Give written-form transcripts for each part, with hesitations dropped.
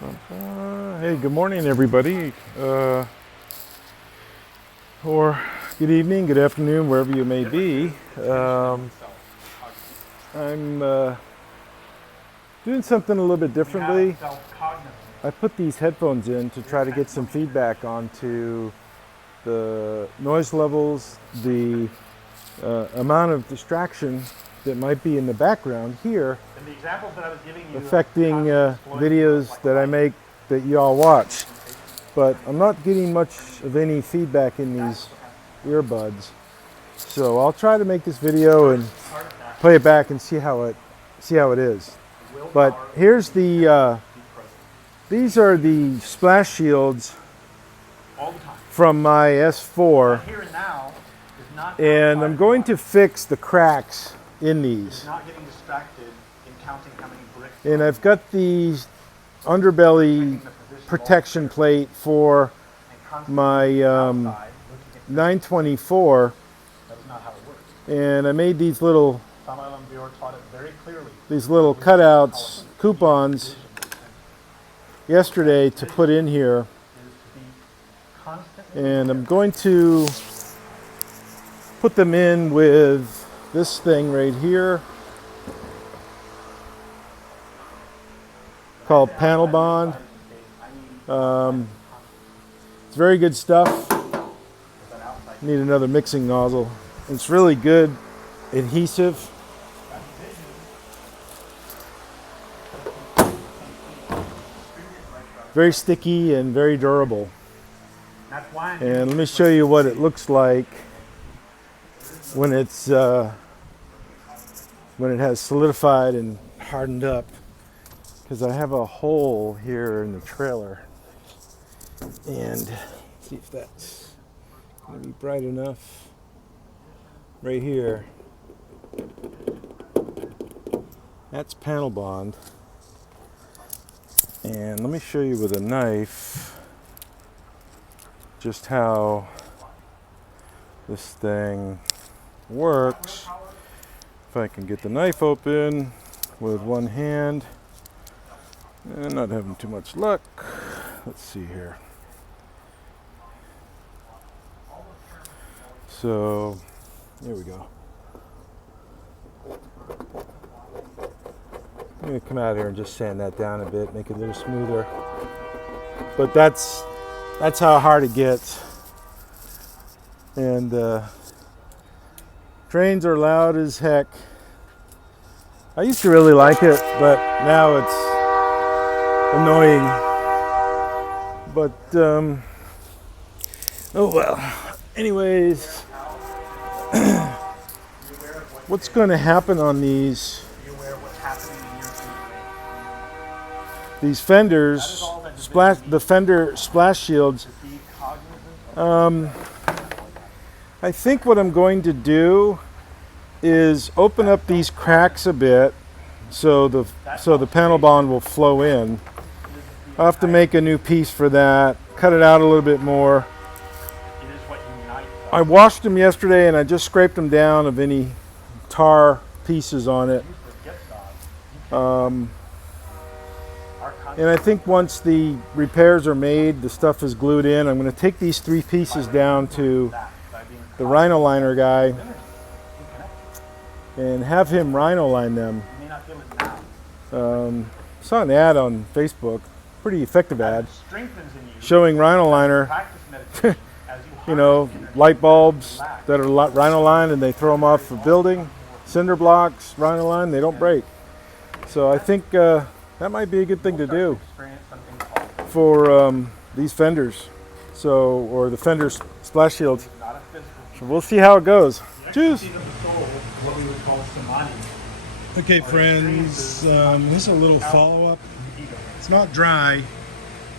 Hey, good morning, everybody, or good evening, good afternoon, wherever you may be. I'm doing something a little bit differently. I put these headphones in to try to get some feedback onto the noise levels, the amount of distraction that might be in the background here, affecting videos that I make that you all watch. But I'm not getting much of any feedback in these earbuds. So I'll try to make this video and play it back and see how it is. But here's the these are the splash shields from my S4, and I'm going to fix the cracks in these. And I've got the underbelly protection plate for my 924, and I made these little cutouts, coupons yesterday to put in here, and I'm going to put them in with this thing right here called Panel Bond. It's very good stuff. Need another mixing nozzle. It's really good adhesive. Very sticky and very durable. And let me show you what it looks like when it's when it has solidified and hardened up. Because I have a hole here in the trailer, and see if that's going to be bright enough. Right here, that's panel bond. And let me show you with a knife just how this thing works. If I can get the knife open with one hand. And not having too much luck. Let's see here. So, here we go. I'm going to come out here and just sand that down a bit, make it a little smoother. But that's how hard it gets. And trains are loud as heck. I used to really like it, but now it's annoying. But oh well. Anyways, what's going to happen on these fenders, the fender splash shields? I think what I'm going to do is open up these cracks a bit so the panel bond will flow in. I'll have to make a new piece for that, cut it out a little bit more. I washed them yesterday and I just scraped them down of any tar pieces on it. And I think once the repairs are made, the stuff is glued in, I'm going to take these three pieces down to the Rhino Liner guy and have him Rhino line them. Saw an ad on Facebook, pretty effective ad, showing Rhino Liner, you know, light bulbs that are Rhino line, and they throw them off a building, cinder blocks, Rhino line, they don't break. So I think that might be a good thing to do for these fenders, or the fender splash shields. So we'll see how it goes. Cheers. Okay, friends, this is a little follow-up. It's not dry,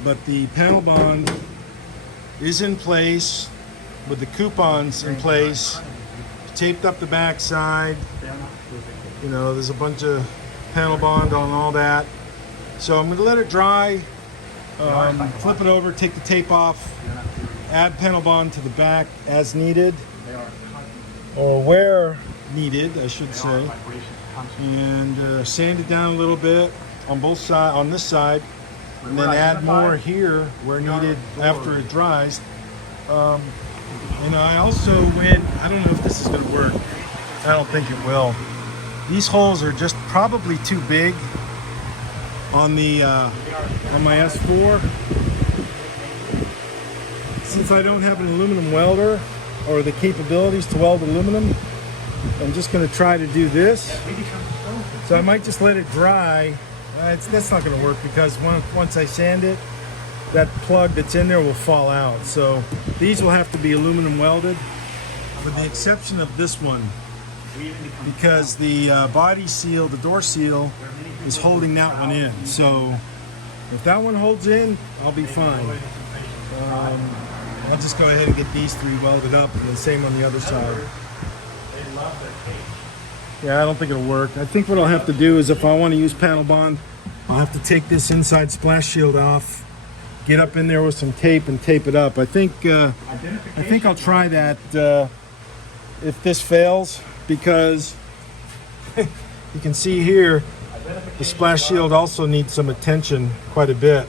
but the panel bond is in place with the coupons in place. Taped up the back side. You know, there's a bunch of panel bond on all that. So I'm going to let it dry, flip it over, take the tape off, add panel bond to the back as needed, or where needed, I should say, and sand it down a little bit on both sides, on this side, and then add more here where needed after it dries. And I also went, I don't know if this is going to work. I don't think it will. These holes are just probably too big on the on my S4. Since I don't have an aluminum welder or the capabilities to weld aluminum, I'm just going to try to do this. So I might just let it dry. That's not going to work because once I sand it, that plug that's in there will fall out. So these will have to be aluminum welded, with the exception of this one, because the body seal, the door seal, is holding that one in. So if that one holds in, I'll be fine. I'll just go ahead and get these three welded up, and the same on the other side. Yeah, I don't think it'll work. I think what I'll have to do is, if I want to use panel bond, I'll have to take this inside splash shield off, get up in there with some tape and tape it up. I think I'll try that if this fails, because you can see here the splash shield also needs some attention quite a bit.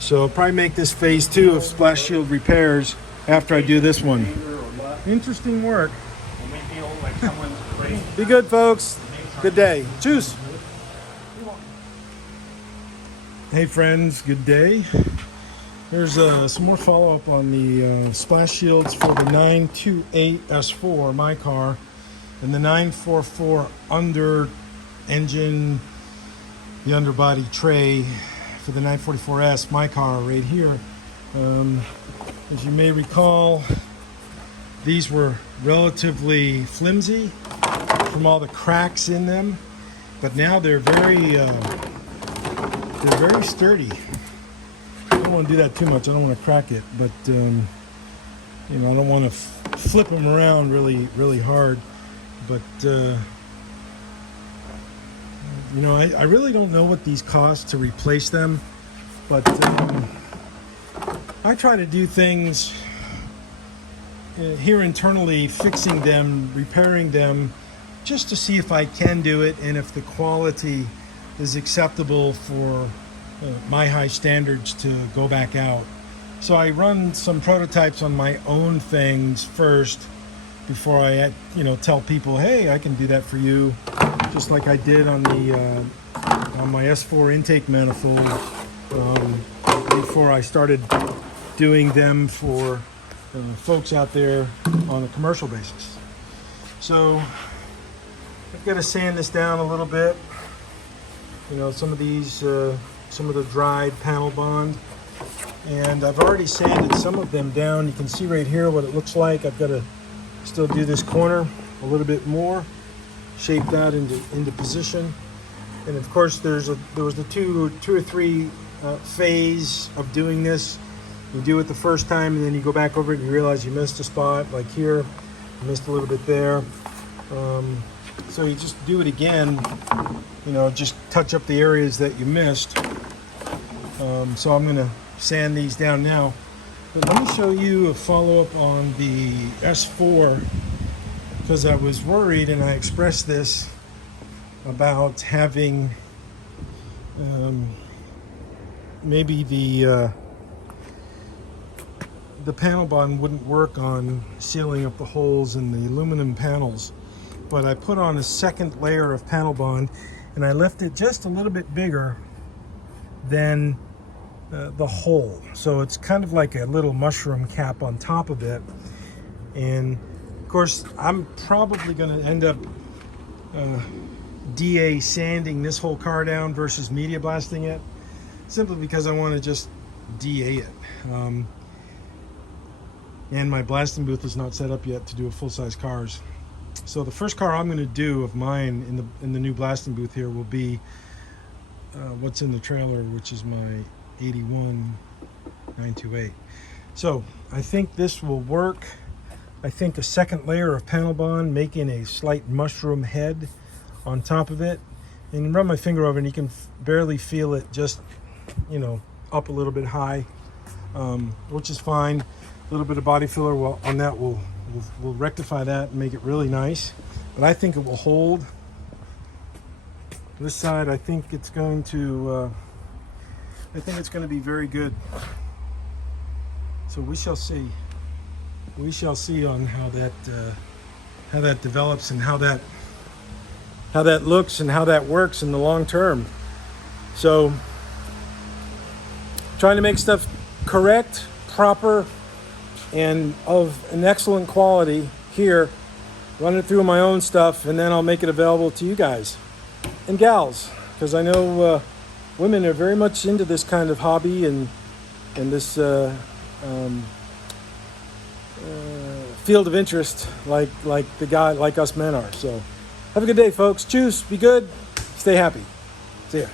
So I'll probably make this phase 2 of splash shield repairs after I do this one. Interesting work. Be good, folks. Good day. Cheers. Hey friends, good day. There's some more follow-up on the splash shields for the 928 S4, my car, and the 944 under engine, the underbody tray for the 944S, my car, right here. As you may recall, these were relatively flimsy from all the cracks in them, but now they're very sturdy. I don't want to do that too much. I don't want to crack it, but you know, I don't want to flip them around really hard. But you know, I really don't know what these cost to replace them, but I try to do things here internally, fixing them, repairing them, just to see if I can do it and if the quality is acceptable for my high standards to go back out. So I run some prototypes on my own things first before I, you know, tell people, hey, I can do that for you, just like I did on the on my S4 intake manifold before I started doing them for folks out there on a commercial basis. So I've got to sand this down a little bit. You know, some of these, some of the dried panel bond, and I've already sanded some of them down. You can see right here what it looks like. I've got to still do this corner a little bit more, shape that into position. And of course, there was the two or three phase of doing this. You do it the first time, and then you go back over it and you realize you missed a spot, like here, you missed a little bit there. So you just do it again, you know, just touch up the areas that you missed. So I'm going to sand these down now. But let me show you a follow-up on the S4, because I was worried, and I expressed this about having maybe the panel bond wouldn't work on sealing up the holes in the aluminum panels. But I put on a second layer of panel bond, and I left it just a little bit bigger than the hole. So it's kind of like a little mushroom cap on top of it. And of course, I'm probably going to end up DA sanding this whole car down versus media blasting it, simply because I want to just DA it. And my blasting booth is not set up yet to do a full-size cars. So the first car I'm going to do of mine in the new blasting booth here will be what's in the trailer, which is my 81 928. So I think this will work. I think a second layer of panel bond, making a slight mushroom head on top of it, and run my finger over, and you can barely feel it, just, you know, up a little bit high, which is fine. A little bit of body filler on that will rectify that and make it really nice. But I think it will hold. This side, I think it's going to I think it's going to be very good. So we shall see. We shall see on how that develops and how that looks and how that works in the long term. So trying to make stuff correct, proper, and of an excellent quality here, run it through my own stuff, and then I'll make it available to you guys and gals, because I know women are very much into this kind of hobby and this field of interest, like us men are. So have a good day, folks. Choose, be good, stay happy. See ya.